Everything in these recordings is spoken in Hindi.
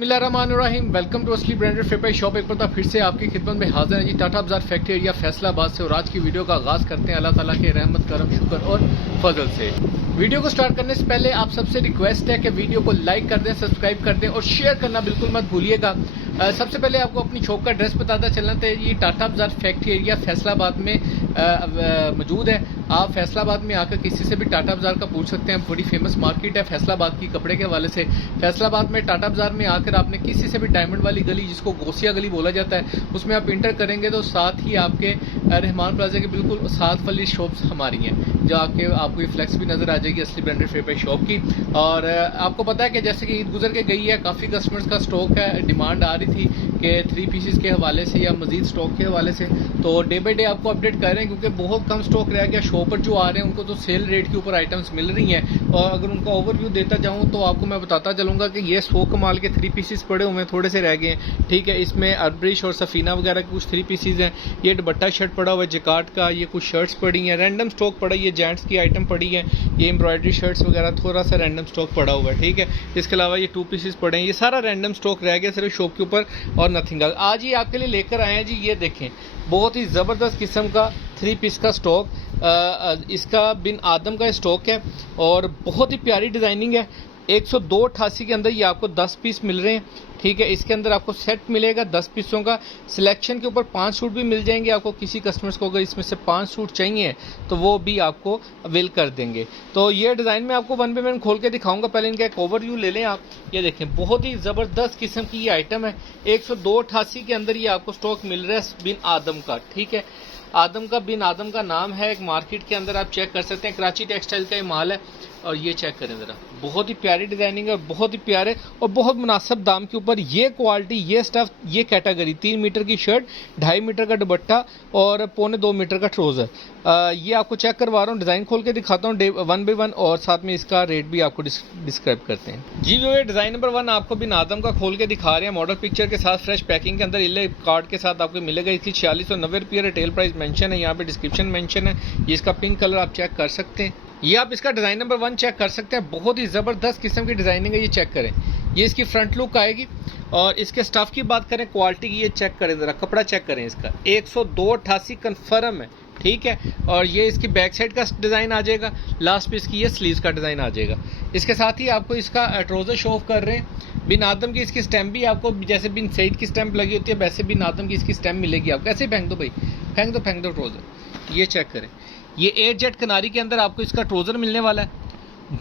बिस्मिल्लाहिर्रहमानिर्रहीम। वेलकम टू असली ब्रांडेड फेपर शॉप। एक बार फिर से आपकी खिदमत में हाजिर है जी, टाटा बाजार फैक्ट्री एरिया फैसलाबाद से। और आज की वीडियो का आगाज़ करते हैं अल्लाह ताला के रहमत करम शुक्र और फजल से। वीडियो को स्टार्ट करने से पहले आप सबसे रिक्वेस्ट है कि वीडियो को लाइक कर दें, सब्सक्राइब कर दें और शेयर करना बिल्कुल मत भूलिएगा। सबसे पहले आपको अपनी शॉप का एड्रेस बताता चलना था। ये टाटा बाजार फैक्ट्री एरिया फैसलाबाद में मौजूद है। आप फैसलाबाद में आकर किसी से भी टाटा बाजार का पूछ सकते हैं। बड़ी फेमस मार्केट है फैसलाबाद की कपड़े के हवाले से। फैसलाबाद में टाटा बाजार में आकर आपने किसी से भी डायमंड वाली गली, जिसको गोसिया गली बोला जाता है, उसमें आप इंटर करेंगे तो साथ ही आपके रहमान प्लाजा के बिल्कुल साथ वाली शॉप्स हमारी हैं, जो आपको ये फ्लैक्स भी नजर आ जाएगी असली ब्रांडेड फेपर शॉप की। और आपको पता है कि जैसे कि ईद गुजर के गई है, काफ़ी कस्टमर्स का स्टॉक है, डिमांड आ रही थी कि 3 पीसेस के हवाले से या मजीद स्टॉक के हवाले से। तो डे बाई डे आपको अपडेट कर रहे हैं, क्योंकि बहुत कम स्टॉक रह गया। शॉप पर जो आ रहे हैं उनको तो सेल रेट के ऊपर आइटम्स मिल रही हैं। और अगर उनका ओवरव्यू देता जाऊँ तो आपको मैं बताता चलूँगा कि ये 100 कमाल के 3 पीसेस पड़े हुए हैं, थोड़े से रह गए हैं। ठीक है, इसमें अर्ब्रिश और सफीना वगैरह के कुछ 3 पीसेस हैं। ये दुपट्टा शर्ट पड़ा हुआ है जकार्ड का, ये कुछ शर्ट्स पड़ी हैं, रैंडम स्टॉक पड़ा है, ये जेंट्स की आइटम पड़ी है, ये एम्ब्रॉयडरी शर्ट्स वगैरह थोड़ा सा रैंडम स्टॉक पड़ा हुआ है। ठीक है, इसके अलावा ये 2 पीसेस पड़े हैं। ये सारा रैंडम स्टॉक रह गया सिर्फ शॉप के ऊपर और नथिंग। आज ही आपके लिए लेकर आए हैं जी, ये देखें, बहुत ही ज़बरदस्त किस्म का 3 पीस का स्टॉक। इसका बिन आदम का स्टॉक है और बहुत ही प्यारी डिज़ाइनिंग है। 102.88 के अंदर ये आपको 10 पीस मिल रहे हैं। ठीक है, इसके अंदर आपको सेट मिलेगा 10 पीसों का। सिलेक्शन के ऊपर 5 सूट भी मिल जाएंगे आपको। किसी कस्टमर्स को अगर इसमें से 5 सूट चाहिए तो वो भी आपको अवेल कर देंगे। तो ये डिज़ाइन में आपको वन बाय वन खोल के दिखाऊंगा। पहले इनका एक ओवरव्यू ले लें आप। ये देखें, बहुत ही ज़बरदस्त किस्म की ये आइटम है। 102.88 के अंदर ये आपको स्टॉक मिल रहा है बिन आदम का। ठीक है, आदम का बिन आदम का नाम है एक मार्केट के अंदर, आप चेक कर सकते हैं। कराची टेक्सटाइल का ये माल है। और ये चेक करें ज़रा, बहुत ही प्यारी डिज़ाइनिंग है और बहुत ही प्यारे और बहुत मुनासिब दाम के ऊपर ये क्वालिटी, ये स्टफ, ये कैटेगरी। 3 मीटर की शर्ट, 2.5 मीटर का दुपट्टा और 1.25 मीटर का ट्राउज़र। ये आपको चेक करवा रहा हूँ, डिज़ाइन खोल के दिखाता हूँ वन बाय वन, और साथ में इसका रेट भी आपको डिस्क्राइब करते हैं जी। वो ये डिज़ाइन नंबर 1 आपको बिन आदम का खोल के दिखा रहे हैं, मॉडल पिक्चर के साथ, फ्रेश पैकिंग के अंदर, इले कार्ड के साथ आपको मिलेगा। इसकी 4690 रुपये रिटेल प्राइस मेंशन है, यहाँ पे डिस्क्रिप्शन मेंशन है। ये इसका पिंक कलर आप चेक कर सकते हैं। ये आप इसका डिज़ाइन नंबर 1 चेक कर सकते हैं। बहुत ही ज़बरदस्त किस्म की डिज़ाइनिंग है, ये चेक करें। ये इसकी फ्रंट लुक आएगी। और इसके स्टफ़ की बात करें, क्वालिटी की, ये चेक करें ज़रा, कपड़ा चेक करें इसका। 102.88 कन्फर्म है। ठीक है, और ये इसकी बैक साइड का डिज़ाइन आ जाएगा। लास्ट पे इसकी ये स्लीव्स का डिज़ाइन आ जाएगा। इसके साथ ही आपको इसका ट्राउज़र शो ऑफ कर रहे हैं। बिन आदम की इसकी स्टैम्प भी आपको, जैसे बिन सईद की स्टैम्प लगी होती है, वैसे बिन आदम की इसकी स्टैम्प मिलेगी आपको। ऐसे ही फेंक दो भाई, फेंक दो ट्राउज़र। ये चेक करें, ये 8 जेट किनारी के अंदर आपको इसका ट्राउज़र मिलने वाला है।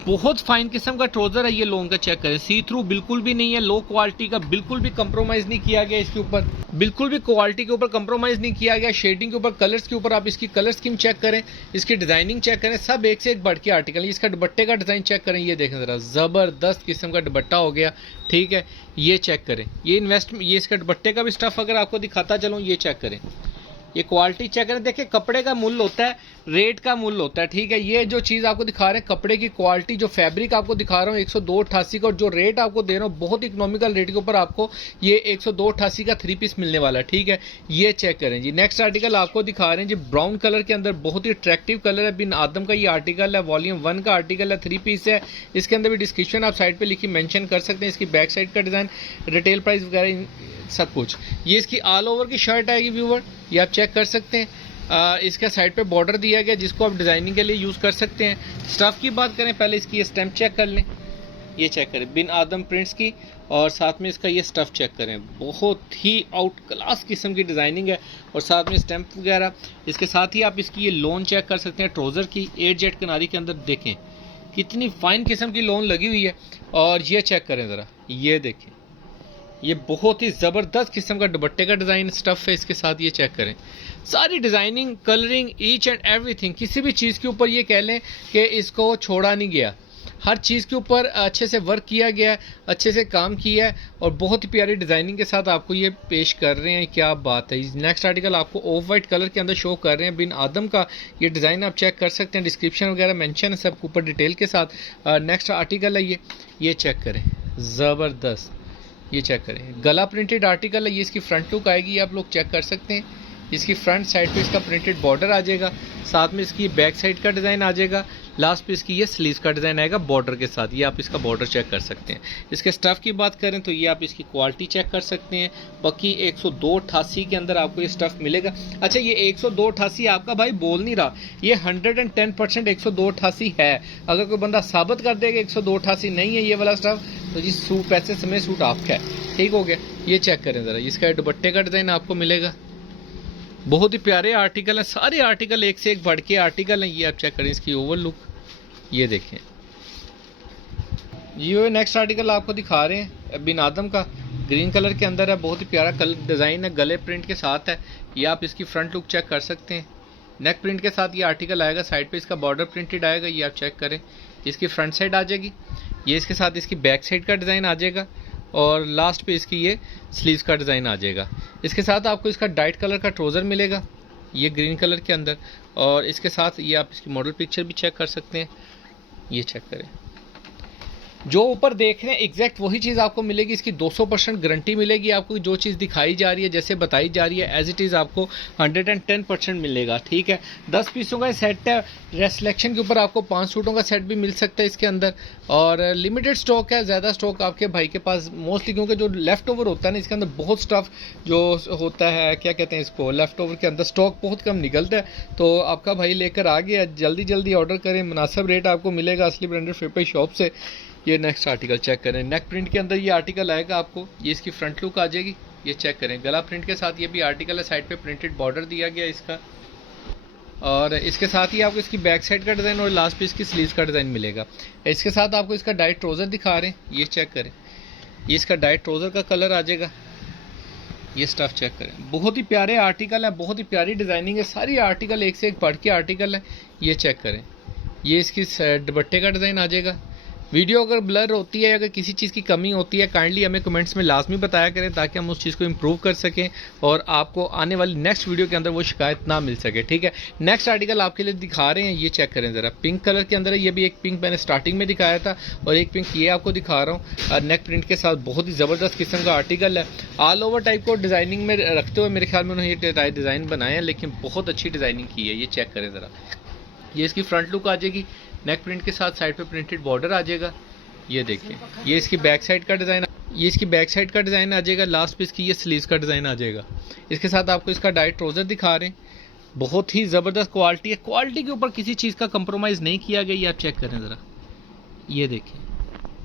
बहुत फाइन किस्म का ट्राउज़र है ये। लोन का चेक करें, सी थ्रू बिल्कुल भी नहीं है, लो क्वालिटी का, बिल्कुल भी कंप्रोमाइज़ नहीं किया गया इसके ऊपर, बिल्कुल भी क्वालिटी के ऊपर कंप्रोमाइज़ नहीं किया गया। शेडिंग के ऊपर, कलर्स के ऊपर आप इसकी कलर स्कीम चेक करें, इसकी डिज़ाइनिंग चेक करें, सब एक से एक बढ़ के आर्टिकल। इसका दुपट्टे का डिज़ाइन चेक करें, ये देखें ज़रा, ज़बरदस्त किस्म का दुपट्टा हो गया। ठीक है, ये चेक करें, ये इसका दुपट्टे का भी स्टफ़ अगर आपको दिखाता चलूँ, ये चेक करें, ये क्वालिटी चेक करें। देखिए, कपड़े का मूल्य होता है, रेट का मूल्य होता है। ठीक है, ये जो चीज़ आपको दिखा रहे हैं, कपड़े की क्वालिटी, जो फैब्रिक आपको दिखा रहा हूँ 102.88 का, और जो रेट आपको दे रहा हूँ बहुत इकोनॉमिकल रेट के ऊपर आपको ये 102.88 का 3 पीस मिलने वाला है। ठीक है, ये चेक करें जी। नेक्स्ट आर्टिकल आपको दिखा रहे हैं जी, ब्राउन कलर के अंदर, बहुत ही अट्रैक्टिव कलर है। बिन आदम का ये आर्टिकल है, वॉल्यूम 1 का आर्टिकल है, 3 पीस है। इसके अंदर भी डिस्क्रिप्शन आप साइड पर लिखी मेंशन कर सकते हैं। इसकी बैक साइड का डिज़ाइन, रिटेल प्राइस वगैरह सब कुछ। ये इसकी ऑल ओवर की शर्ट आएगी व्यूवर, ये आप चेक कर सकते हैं। इसका साइड पे बॉर्डर दिया गया, जिसको आप डिज़ाइनिंग के लिए यूज़ कर सकते हैं। स्टफ़ की बात करें, पहले इसकी ये स्टैम्प चेक कर लें, ये चेक करें, बिन आदम प्रिंट्स की, और साथ में इसका ये स्टफ़ चेक करें। बहुत ही आउट क्लास किस्म की डिज़ाइनिंग है, और साथ में स्टैम्प वगैरह। इसके साथ ही आप इसकी ये लोन चेक कर सकते हैं, ट्राउज़र की 8 जेट किनारी के अंदर। देखें कितनी फाइन किस्म की लोन लगी हुई है। और ये चेक करें ज़रा, ये देखें, ये बहुत ही ज़बरदस्त किस्म का दुपट्टे का डिज़ाइन स्टफ़ है इसके साथ। ये चेक करें, सारी designing, colouring, each and everything, किसी भी चीज़ के ऊपर ये कह लें कि इसको छोड़ा नहीं गया। हर चीज़ के ऊपर अच्छे से वर्क किया गया है, अच्छे से काम किया है, और बहुत ही प्यारी डिज़ाइनिंग के साथ आपको ये पेश कर रहे हैं। क्या बात है। नेक्स्ट आर्टिकल आपको ऑफ वाइट कलर के अंदर शो कर रहे हैं, बिन आदम का। ये डिज़ाइन आप चेक कर सकते हैं, डिस्क्रिप्शन वगैरह मेंशन है सब ऊपर डिटेल के साथ। नेक्स्ट आर्टिकल है ये चेक करें, ज़बरदस्त। ये चेक करें, गला प्रिंटेड आर्टिकल है। ये इसकी फ्रंट लुक आएगी, आप लोग चेक कर सकते हैं। इसकी फ्रंट साइड पे इसका प्रिंटेड बॉर्डर आ जाएगा, साथ में इसकी बैक साइड का डिज़ाइन आ जाएगा, लास्ट पे इसकी ये स्लीव्स का डिज़ाइन आएगा बॉर्डर के साथ। ये आप इसका बॉर्डर चेक कर सकते हैं। इसके स्टफ़ की बात करें तो ये आप इसकी क्वालिटी चेक कर सकते हैं। बाकी 102.88 के अंदर आपको ये स्टफ़ मिलेगा। अच्छा, ये 102.88 आपका भाई बोल नहीं रहा, ये 110% 102.88 है। अगर कोई बंदा साबित कर देगा 102.88 नहीं है ये वाला स्टफ़, तो जी पैसे समय सूट आपका है। ठीक हो गया। ये चेक करें ज़रा, इसका दुपट्टे का डिज़ाइन आपको मिलेगा। बहुत ही प्यारे आर्टिकल हैं, सारे आर्टिकल एक से एक बढ़ के आर्टिकल हैं। ये आप चेक करें इसकी ओवर लुक, ये देखें। ये नेक्स्ट आर्टिकल आपको दिखा रहे हैं बिन आदम का, ग्रीन कलर के अंदर है, बहुत ही प्यारा कलर डिज़ाइन है, गले प्रिंट के साथ है। ये आप इसकी फ्रंट लुक चेक कर सकते हैं। नेक प्रिंट के साथ ये आर्टिकल आएगा, साइड पे इसका बॉर्डर प्रिंटेड आएगा। ये आप चेक करें, इसकी फ्रंट साइड आ जाएगी, ये इसके साथ इसकी बैक साइड का डिज़ाइन आ जाएगा, और लास्ट पे इसकी ये स्लीव्स का डिज़ाइन आ जाएगा। इसके साथ आपको इसका डाइट कलर का ट्राउज़र मिलेगा, ये ग्रीन कलर के अंदर, और इसके साथ ये आप इसकी मॉडल पिक्चर भी चेक कर सकते हैं। ये चेक करें, जो ऊपर देख रहे हैं एग्जैक्ट वही चीज़ आपको मिलेगी। इसकी 200% गारंटी मिलेगी आपको। जो चीज़ दिखाई जा रही है, जैसे बताई जा रही है, एज इट इज़ आपको 110% मिलेगा। ठीक है, 10 पीसों का सेट है। ड्रेस सिलेक्शन के ऊपर आपको 5 सूटों का सेट भी मिल सकता है इसके अंदर, और लिमिटेड स्टॉक है। ज़्यादा स्टॉक आपके भाई के पास मोस्टली, क्योंकि जो लेफ्ट ओवर होता है ना, इसके अंदर बहुत स्टफ जो होता है, क्या कहते हैं इसको, लेफ्ट ओवर के अंदर स्टॉक बहुत कम निकलता है। तो आपका भाई लेकर आ गया, जल्दी जल्दी ऑर्डर करें, मुनासिब रेट आपको मिलेगा असली ब्रांडेड फेपाई शॉप से। ये नेक्स्ट आर्टिकल चेक करें, नेक प्रिंट के अंदर ये आर्टिकल आएगा आपको। ये इसकी फ्रंट लुक आ जाएगी, ये चेक करें। गला प्रिंट के साथ ये भी आर्टिकल है, साइड पे प्रिंटेड बॉर्डर दिया गया इसका, और इसके साथ ही आपको इसकी बैक साइड का डिज़ाइन और लास्ट पे इसकी स्लीव्स का डिज़ाइन मिलेगा। इसके साथ आपको इसका डाइट ट्राउज़र दिखा रहे हैं, ये चेक करें। ये इसका डाइट ट्राउज़र का कलर आ जाएगा। ये स्टफ़ चेक करें, बहुत ही प्यारे आर्टिकल है, बहुत ही प्यारी डिज़ाइनिंग है। सारी आर्टिकल एक से एक बढ़ के आर्टिकल है। ये चेक करें, ये इसकी दुपट्टे का डिज़ाइन आ जाएगा। वीडियो अगर ब्लर होती है, अगर किसी चीज़ की कमी होती है, काइंडली हमें कमेंट्स में लाजमी बताया करें, ताकि हम उस चीज़ को इम्प्रूव कर सकें और आपको आने वाली नेक्स्ट वीडियो के अंदर वो शिकायत ना मिल सके। ठीक है, नेक्स्ट आर्टिकल आपके लिए दिखा रहे हैं, ये चेक करें ज़रा। पिंक कलर के अंदर है, ये भी एक पिंक मैंने स्टार्टिंग में दिखाया था, और एक पिंक ये आपको दिखा रहा हूँ। और नेक प्रिंट के साथ बहुत ही ज़बरदस्त किस्म का आर्टिकल है। ऑल ओवर टाइप को डिज़ाइनिंग में रखते हुए मेरे ख्याल में उन्होंने ये डिज़ाइन बनाए हैं, लेकिन बहुत अच्छी डिज़ाइनिंग की है। ये चेक करें ज़रा, ये इसकी फ्रंट लुक आ जाएगी, नेक प्रिंट के साथ साइड पे प्रिंटेड बॉर्डर आ जाएगा। ये देखिए, ये इसकी बैक साइड का डिज़ाइन, ये इसकी बैक साइड का डिज़ाइन आ जाएगा, लास्ट पे इसकी ये स्लीव्स का डिज़ाइन आ जाएगा। इसके साथ आपको इसका डाइट ट्राउज़र दिखा रहे हैं, बहुत ही ज़बरदस्त क्वालिटी है। क्वालिटी के ऊपर किसी चीज़ का कंप्रोमाइज़ नहीं किया गया। ये आप चेक करें ज़रा, ये देखें,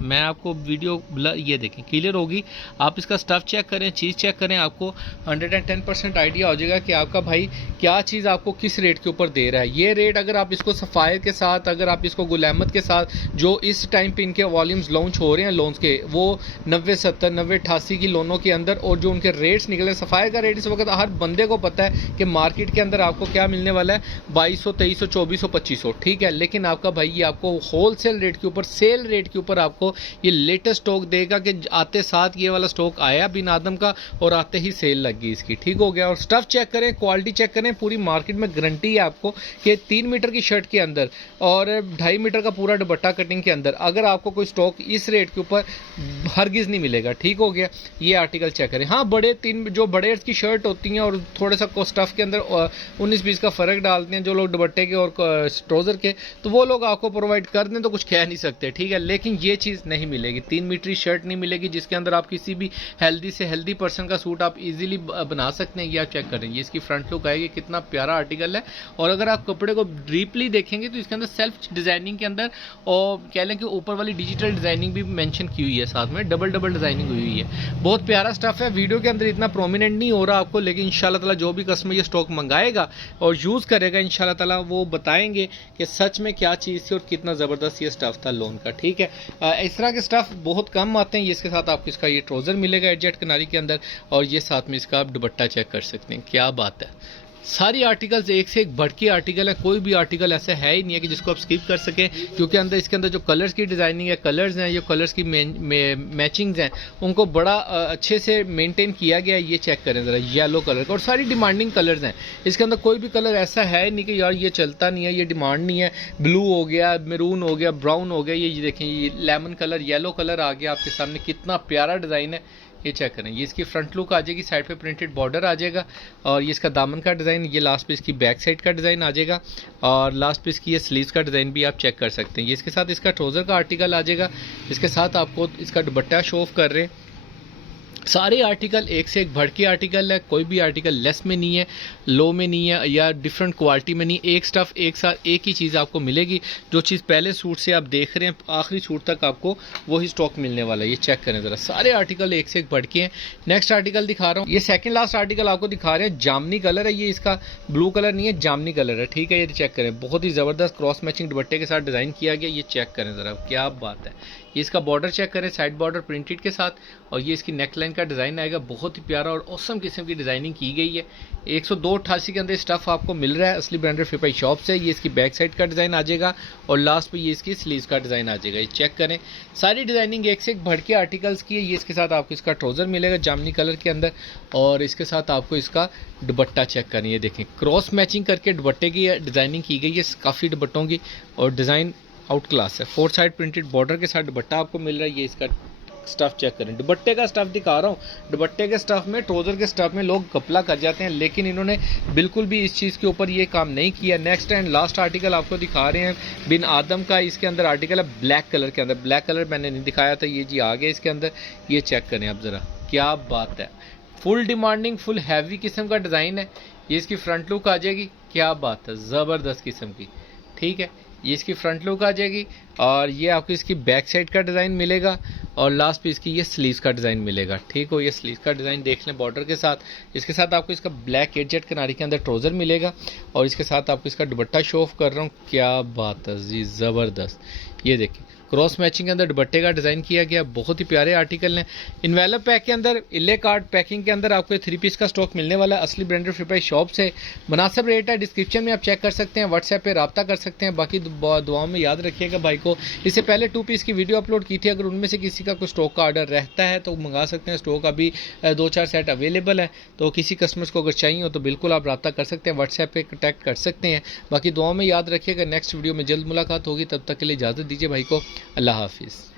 मैं आपको वीडियो ये देखें क्लियर होगी। आप इसका स्टफ़ चेक करें, चीज़ चेक करें, आपको 110% आइडिया हो जाएगा कि आपका भाई क्या चीज़ आपको किस रेट के ऊपर दे रहा है। ये रेट अगर आप इसको सफ़ायर के साथ, अगर आप इसको गुल अहमद के साथ, जो इस टाइम पे इनके वॉल्यूम्स लॉन्च हो रहे हैं लोन्स के, वो 90, 70, 90, 88 की लोनों के अंदर, और जो उनके रेट्स निकले, सफ़ायर का रेट इस वक्त हर बंदे को पता है कि मार्केट के अंदर आपको क्या मिलने वाला है, 2200, 2300, 2400, 2500। ठीक है, लेकिन आपका भाई ये आपको होल सेल रेट के ऊपर, सेल रेट के ऊपर आपको ये लेटेस्ट स्टॉक देगा कि आते साथ ये वाला स्टॉक आया बिन आदम का, और आते ही सेल लग गई इसकी। ठीक हो गया। और स्टफ चेक करें, क्वालिटी चेक करें, पूरी मार्केट में गारंटी है आपको कि 3 मीटर की शर्ट के अंदर और 2.5 मीटर का पूरा दुपट्टा कटिंग के अंदर अगर आपको कोई स्टॉक इस रेट के ऊपर हरगिज नहीं मिलेगा। ठीक हो गया। ये आर्टिकल चेक करें। हाँ, जो बड़े की शर्ट होती हैं और थोड़ा सा स्टफ के अंदर 19-20 का फ़र्क डालते हैं जो लोग दुपट्टे के और ट्राउज़र के, तो वो लोग आपको प्रोवाइड कर दें तो कुछ कह नहीं सकते। ठीक है, लेकिन ये चीज़ नहीं मिलेगी, 3 मीटरी शर्ट नहीं मिलेगी जिसके अंदर आप किसी भी हेल्दी से हेल्दी पर्सन का सूट आप इजीली बना सकते हैं। ये आप चेक करें, ये इसकी फ्रंट लुक आएगी, कितना प्यारा आर्टिकल है। और अगर आप कपड़े को डीपली देखेंगे तो इसके अंदर सेल्फ डिजाइनिंग के अंदर और कह लें कि ऊपर वाली डिजिटल डिजाइनिंग भी मेंशन की हुई है, साथ में डबल डिजाइनिंग हुई हुई है। बहुत प्यारा स्टफ है। वीडियो के अंदर इतना प्रोमिनेंट नहीं हो रहा आपको, लेकिन इंशाल्लाह ताला जो भी कस्टमर ये स्टॉक मंगाएगा और यूज़ करेगा इंशाल्लाह ताला वो बताएंगे कि सच में क्या चीज़ थी और कितना ज़बरदस्त ये स्टफ था लोन का। ठीक है, इस तरह के स्टफ बहुत कम आते हैं। इसके साथ आपको इसका ये ट्राउज़र मिलेगा एडजस्ट किनारी के अंदर, और ये साथ में इसका आप दुपट्टा चेक कर सकते हैं। क्या बात है, सारी आर्टिकल्स एक से एक बढ़ के आर्टिकल है। कोई भी आर्टिकल ऐसा है ही नहीं है कि जिसको आप स्किप कर सकें, क्योंकि इसके अंदर जो कलर्स की डिज़ाइनिंग है, कलर्स हैं, ये कलर्स की मैचिंग्स हैं, उनको बड़ा अच्छे से मेंटेन किया गया है। ये चेक करें ज़रा, येलो कलर का, और सारी डिमांडिंग कलर्स हैं। इसके अंदर कोई भी कलर ऐसा है नहीं कि यार ये चलता नहीं है, ये डिमांड नहीं है। ब्लू हो गया, मैरून हो गया, ब्राउन हो गया, ये देखें, ये लेमन कलर, येलो कलर आ गया आपके सामने। कितना प्यारा डिज़ाइन है, ये चेक करें, ये इसकी फ्रंट लुक आ जाएगी, साइड पे प्रिंटेड बॉर्डर आ जाएगा और ये इसका दामन का डिज़ाइन, ये लास्ट पे इसकी बैक साइड का डिज़ाइन आ जाएगा और लास्ट पे इसकी ये स्लीव्स का डिज़ाइन भी आप चेक कर सकते हैं। ये इसके साथ इसका ट्राउज़र का आर्टिकल आ जाएगा, इसके साथ आपको इसका दुपट्टा शो ऑफ कर रहे हैं। सारे आर्टिकल एक से एक बढ़ के आर्टिकल है, कोई भी आर्टिकल लेस में नहीं है, लो में नहीं है या डिफरेंट क्वालिटी में नहीं। एक स्टफ एक साथ एक ही चीज़ आपको मिलेगी। जो चीज़ पहले सूट से आप देख रहे हैं आखिरी सूट तक आपको वही स्टॉक मिलने वाला है। ये चेक करें ज़रा, सारे आर्टिकल एक से एक बढ़ के हैं। नेक्स्ट आर्टिकल दिखा रहा हूँ, ये सेकंड लास्ट आर्टिकल आपको दिखा रहे हैं। जामनी कलर है ये, इसका ब्लू कलर नहीं है, जामनी कलर है, ठीक है। ये चेक करें, बहुत ही ज़बरदस्त क्रॉस मैचिंग दुपट्टे के साथ डिज़ाइन किया गया। ये चेक करें ज़रा, क्या बात है। ये इसका बॉर्डर चेक करें, साइड बॉर्डर प्रिंटेड के साथ और ये इसकी नेक लाइन का डिज़ाइन आएगा। बहुत ही प्यारा और ऑसम किस्म की डिज़ाइनिंग की गई है। 102.88 के अंदर स्टफ आपको मिल रहा है असली ब्रांडेड फिपाई शॉप से। ये इसकी बैक साइड का डिज़ाइन आ जाएगा और लास्ट पे ये इसकी स्लीव्स का डिज़ाइन आ जाएगा। ये चेक करें, सारी डिज़ाइनिंग एक से एक बढ़ के आर्टिकल्स की है। ये इसके साथ आपको इसका ट्राउज़र मिलेगा जामनी कलर के अंदर और इसके साथ आपको इसका दुपट्टा चेक करें। ये देखें, क्रॉस मैचिंग करके दुपट्टे की डिज़ाइनिंग की गई है काफ़ी दुपट्टों की और डिज़ाइन आउट क्लास है। 4 साइड प्रिंटेड बॉर्डर के साथ दुपट्टा आपको मिल रहा है। ये इसका स्टफ चेक करें, दुपट्टे का स्टफ दिखा रहा हूँ। दुपट्टे के स्टफ में, ट्राउजर के स्टफ में लोग घपला कर जाते हैं, लेकिन इन्होंने बिल्कुल भी इस चीज़ के ऊपर ये काम नहीं किया। नेक्स्ट एंड लास्ट आर्टिकल आपको दिखा रहे हैं बिन आदम का। इसके अंदर आर्टिकल है ब्लैक कलर के अंदर, ब्लैक कलर मैंने नहीं दिखाया था, ये जी आ गया इसके अंदर। ये चेक करें आप ज़रा, क्या बात है। फुल डिमांडिंग, फुल हैवी किस्म का डिज़ाइन है। ये इसकी फ्रंट लुक आ जाएगी, क्या बात है, ज़बरदस्त किस्म की, ठीक है। ये इसकी फ्रंट लुक आ जाएगी और ये आपको इसकी बैक साइड का डिज़ाइन मिलेगा और लास्ट पे इसकी ये स्लीव्स का डिज़ाइन मिलेगा, ठीक हो। ये स्लीव्स का डिज़ाइन देख लें बॉर्डर के साथ। इसके साथ आपको इसका ब्लैक एडजेट किनारी के अंदर ट्राउज़र मिलेगा और इसके साथ आपको इसका दुपट्टा शो ऑफ कर रहा हूँ। क्या बात है जी, ज़बरदस्त। ये देखिए, क्रॉस मैचिंग के अंदर दुपट्टे का डिज़ाइन किया गया, बहुत ही प्यारे आर्टिकल हैं। इन्वेलप पैक के अंदर, इले कार्ड पैकिंग के अंदर आपको 3 पीस का स्टॉक मिलने वाला है असली ब्रांडेड फिपाई शॉप से। मुनासिब रेट है, डिस्क्रिप्शन में आप चेक कर सकते हैं, व्हाट्सएप पे रब्ता कर सकते हैं। बाकी दुआओं में याद रखिएगा भाई को। इससे पहले 2 पीस की वीडियो अपलोड की थी, अगर उनमें से किसी का कोई स्टॉक का ऑर्डर रहता है तो मंगा सकते हैं। स्टॉक अभी 2-4 सेट अवेलेबल है, तो किसी कस्टमर्स को अगर चाहिए हो तो बिल्कुल आप रब्ता कर सकते हैं, व्हाट्सएप पे कॉन्टैक्ट कर सकते हैं। बाकी दुआओं में याद रखिएगा। नेक्स्ट वीडियो में जल्द मुलाकात होगी, तब तक के लिए इजाज़त दीजिए भाई को। अल्लाह हाफिज़।